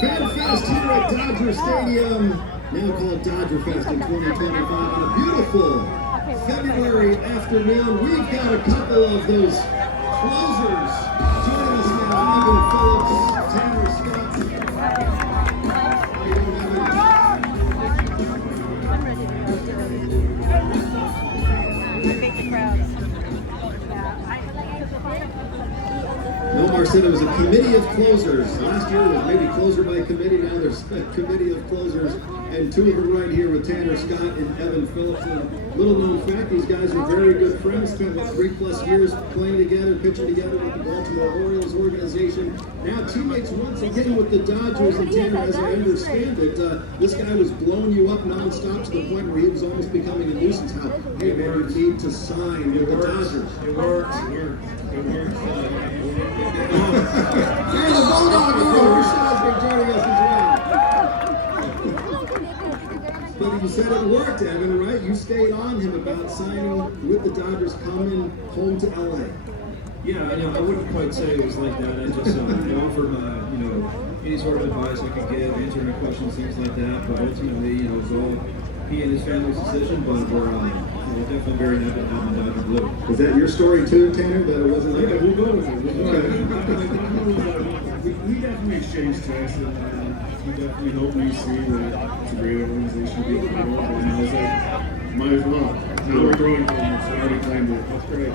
Fan Fest here at Dodger Stadium, now called Dodger Fest in 2025. On a beautiful February afternoon, we've got a couple of those closers joining us now. Evan Phillips, Tanner Scott. How you doing, Nomar said it was a committee of closers. Last year it was maybe closer by committee. Now there's a committee of closers. And two of them right here with Tanner Scott and Evan Phillips. And little known fact, these guys are very good friends. Spent about 3+ years playing together, pitching together with the Baltimore Orioles organization. Now teammates once again with the Dodgers. And Tanner, as I understand it, this guy was blowing you up nonstop to the point where he was almost becoming a nuisance. How, hey man, you need to sign with the Dodgers. It works. There's a Bulldog over Shaw's joining us as well. But you said it worked, Evan, right? You stayed on him about signing with the Dodgers coming home to LA. Yeah, I wouldn't quite say it was like that. I just I offered any sort of advice I could give, answering questions, things like that. But ultimately, it was all he and his family's decision. But we're definitely very happy to have the Dodger blue. Was that your story too, Tanner? That it wasn't like that? We'll go with it. We definitely exchanged texts, and we definitely hope we see that it's a great organization to be able to go with. And I was like, might as well. Now we're going from it, so I already claimed it. That's great.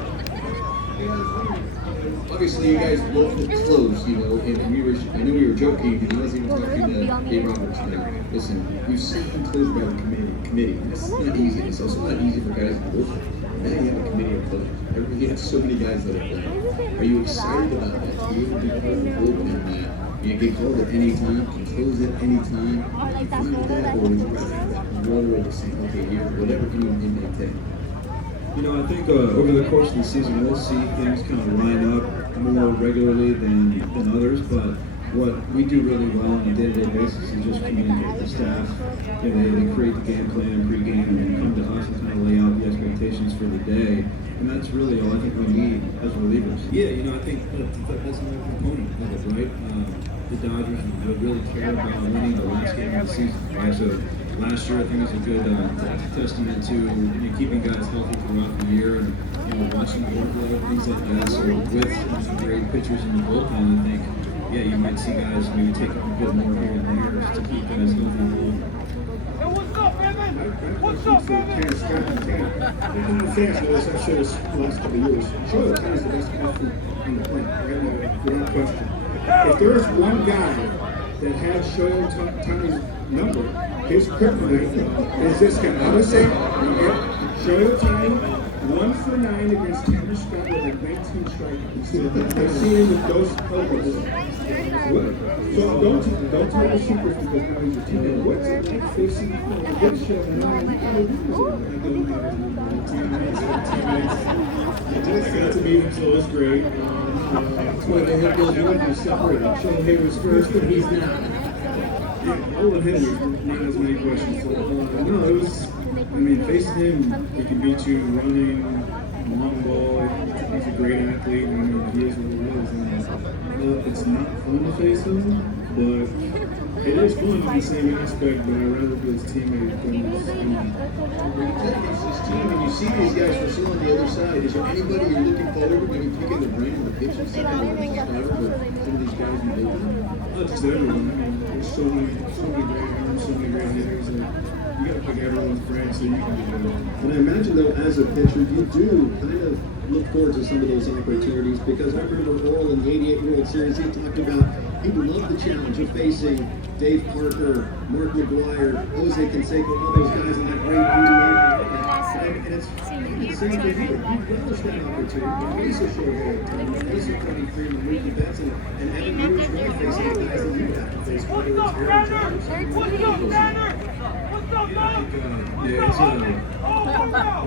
Obviously, you guys both look close, and I knew we were joking, and I was even talking to Dave Roberts, like, listen, we've seen him closed by the committee. This is not easy. It's also not easy for guys to work. Now you have a committee of closers. You have so many guys that are playing. Are you excited about that? To be able to be part of the bullpen that you get called at any time, can close at any time? Are you fine with that, or would you rather have that roll of saying, okay, here, whatever inning may take? I think over the course of the season, we'll see things kind of line up more regularly than others. But what we do really well on a day-to-day basis is just communicate with the staff. They create the game plan pre-game and then come to us and kind of lay out the expectations for the day. And that's really all I think we need as relievers. Yeah, I think that's another component of it, right? The Dodgers really care about winning the last game of the season, right? So last year I think is a good testament to keeping guys healthy throughout the year and watching the workload, things like that. So with some great pitchers in the bullpen, I think, you might see guys maybe take up a bit more here and there just to keep guys healthy. Hey, what's up, Evan? What's up, Evan? Tanner Scott and Tanner. The fans know this, I've said this the last couple of years. Show Tanner's the best outfield in the plant, without question. If there's one guy that had Shohei Ohtani's number, his kryptonite is this guy. I'm going to say, Shohei Ohtani, 1 for 9 against Tanner Scott with like 19 strikeouts. I've seen him with those focus. So don't tell the secrets because now he's a teammate. What's it like facing a big show? I just got to meet him, so it was great. That's why they had those ones separated. Shohei was first, but he's not. Yeah, I'll let him not as many questions. No, it was, facing him, he can beat you running, long ball. He's a great athlete, and he is what he is. And it's not fun to face him, but it is fun in the same aspect, but I'd rather be his teammate than his team. It's his team, and you see these guys for still on the other side. Is there anybody you're looking forward to maybe picking the brain on the pitching side or the starter for some of these guys you build? Not just everyone. There's so many great arms, so many great hitters. You got to pick everyone's brain so you can do better. And I imagine, though, as a pitcher, you do kind of look forward to some of those opportunities because I remember Earl in the 88 World Series, he talked about he loved the challenge of facing Dave Parker, Mark McGwire, Jose Canseco, all those guys in that great UDA. And it's the same thing here. You relish that opportunity. You face a Shohei, you face a 23 and Mookie Betts, and Evan Moore's really facing the guys that you have to face, whether it's Aaron Judge. It's a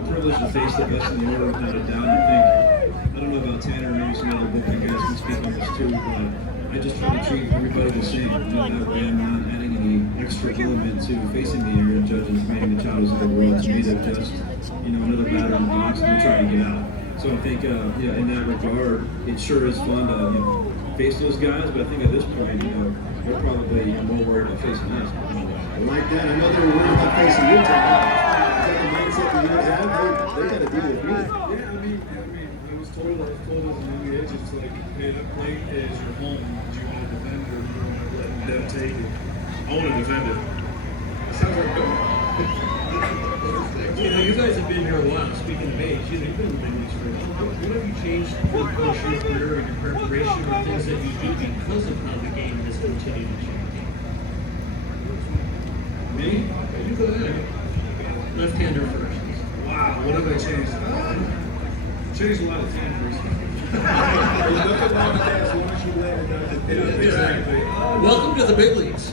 privilege to face the best in the order without a doubt. I don't know about Tanner, maybe some other bullpen guys can speak on this too, but I just try to treat everybody the same. That way I'm not adding any extra element to facing the Aaron Judges, Manny Machados of the world. To me, they're just another batter in the box and I'm trying to get out. So I think in that regard, it sure is fun to face those guys, but I think at this point, they're probably more worried about facing us. I like that. I know they were worried about facing you, Tom. Is that the mindset that you have? They got to deal with me. Yeah, I mean, I was told at a young age, it's like, hey, that plate is your home. Do you want to defend it or do you want to let them take it? I want to defend it. That sounds like good. You guys have been here a while. Speaking of age, you've been in the big leagues for a while. What have you changed for your career and your preparation, or things that you do because of how the game has continued to change? Me? You go ahead. Left-hander first. Wow, what have I changed? Changed a lot of things recently. There's nothing wrong with that as long as you let it out. Exactly. Welcome to the big leagues. This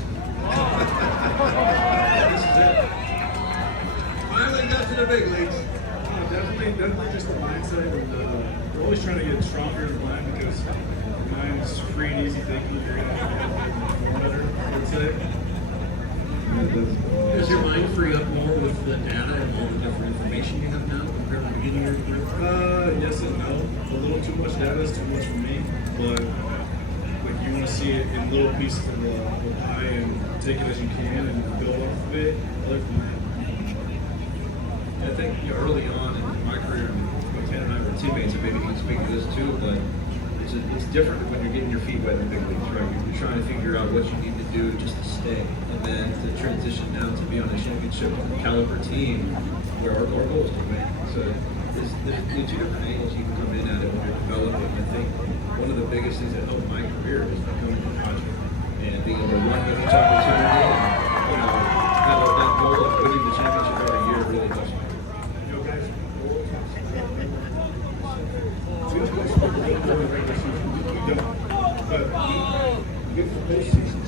is it. Finally got to the big leagues. Definitely just the mindset. And, we're always trying to get stronger in the mind because the mind's free and easy thinking. You're going to have better, I would say. Does your mind free up more with the data and all the different information you have now compared to the beginning of your career? Yes and no. A little too much data is too much for me, but like you want to see it in little pieces of the pie and take it as you can and build off of it. Other than that. I think early on in my career, Tan and I were teammates, and maybe he can speak to this too, but it's different when you're getting your feet wet in the big leagues, right? You're trying to figure out what you need to do just to stay, and then to transition now to be on a championship caliber team where our goal is to win. So there's two different angles you can come in at it when you're developing. I think one of the biggest things that helped my career is becoming a project and being able to run with each opportunity and have that goal of winning the championship every year really helps me. But with the postseason,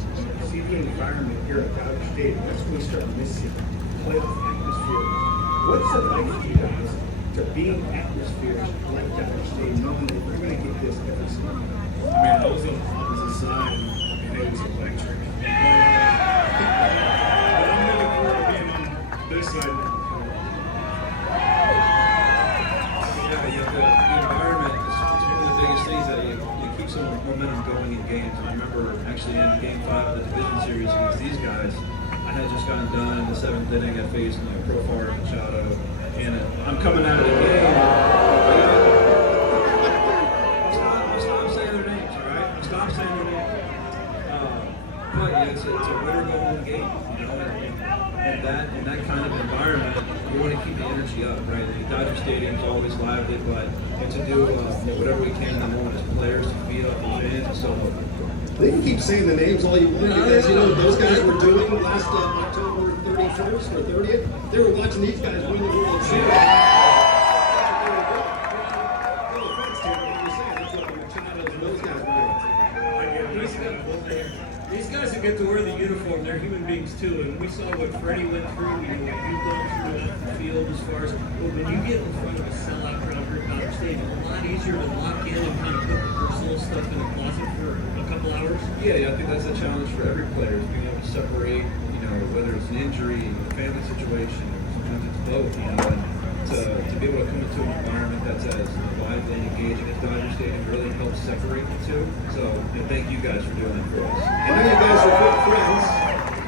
see the environment here at Dodger Stadium, that's when we start missing playoff atmosphere. What's it like for you guys to be in atmospheres like Dodger Stadium, knowing that we're going to get this every season? I mean, I was on the opposite side, and it was electric. But I'm looking forward to being on this side now. The environment is one of the biggest things that you keep some momentum going in games. I remember actually in Game 5 of the division series against these guys, I had just gotten done in the 7th inning. I faced Profar and Machado, and I'm coming out of the game. I'll stop saying their names, all right? I'll stop saying their names. But it's a winner go home game, and that kind of environment, we want to keep the energy up, right? The Dodger Stadium's always lively, but to do whatever we can in the moment as players to feed up the fans is so helpful. They can keep saying the names all you want because you know what those guys were doing last October 31st or 30th. They were watching these guys win the World Series. These guys that get to wear the uniform, they're human beings too, and we saw what Freddie went through, what you've gone through off the field as far as, well, when you get in front of a sellout crowd here at Dodger Stadium, it's a lot easier to lock in and kind of put the personal stuff in a closet for a couple hours. Yeah, I think that's a challenge for every player, is being able to separate, whether it's an injury, a family situation, or sometimes it's both, but to be able to come into an environment that's as lively and engaging as Dodger Stadium really helps separate the two. So thank you guys for doing that for us. I know you guys are good friends,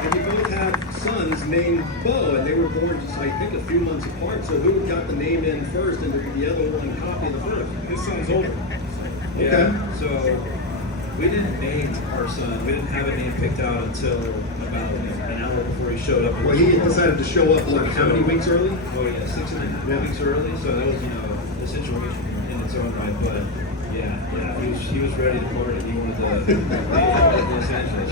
and you both have sons named Bo, and they were born just, I think, a few months apart. So who got the name in first, and the other one copy the first? His son's older. Okay. Yeah, so we didn't name our son. We didn't have a name picked out until about an hour before he showed up. Well, he decided to show up, like, how many weeks early? Oh yeah, 6.5 weeks early. So that was, the situation in its own right. But yeah, he was ready to party. He wanted to leave Los Angeles.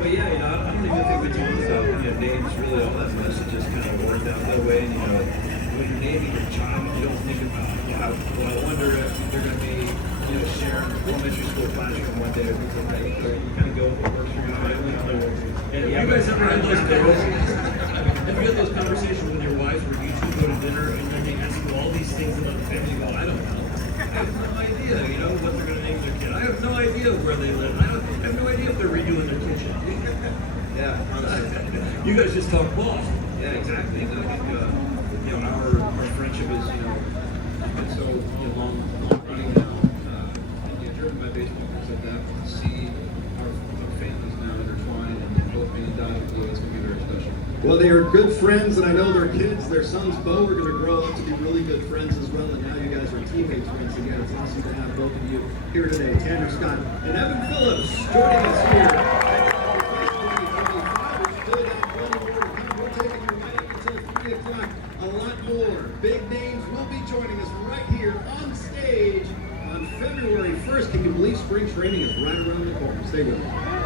But yeah, I don't even think we talked about names really all that much. It just kind of worked out that way. And when you're naming your child, you don't think about, well, I wonder if they're going to be sharing elementary school classroom one day or something like that. You kind of go with what works for your family. And you guys ever had those conversations? Have you had those conversations with your wives where you two go to dinner and then they ask you all these things about the family? You go, I don't know. I have no idea, what they're going to name their kid. I have no idea where they live. I have no idea if they're redoing their kitchen. Yeah, honestly. You guys just talk ball. Yeah, exactly. And I think, our friendship is, been so long running now. Driven by baseball players at that, to see our families now intertwined and both being Dodger blue, it's going to be very special. Well, they are good friends, and I know their kids, their sons, Bo, are going to grow up to be really good friends as well, and now you guys are teammates once again. It's awesome to have both of you here today. Tanner Scott and Evan Phillips joining us here. Still got plenty more to come. We're taking you right up until 3 o'clock. A lot more big names will be joining us right here on stage on February 1st. Can you believe spring training is right around the corner? Stay with us.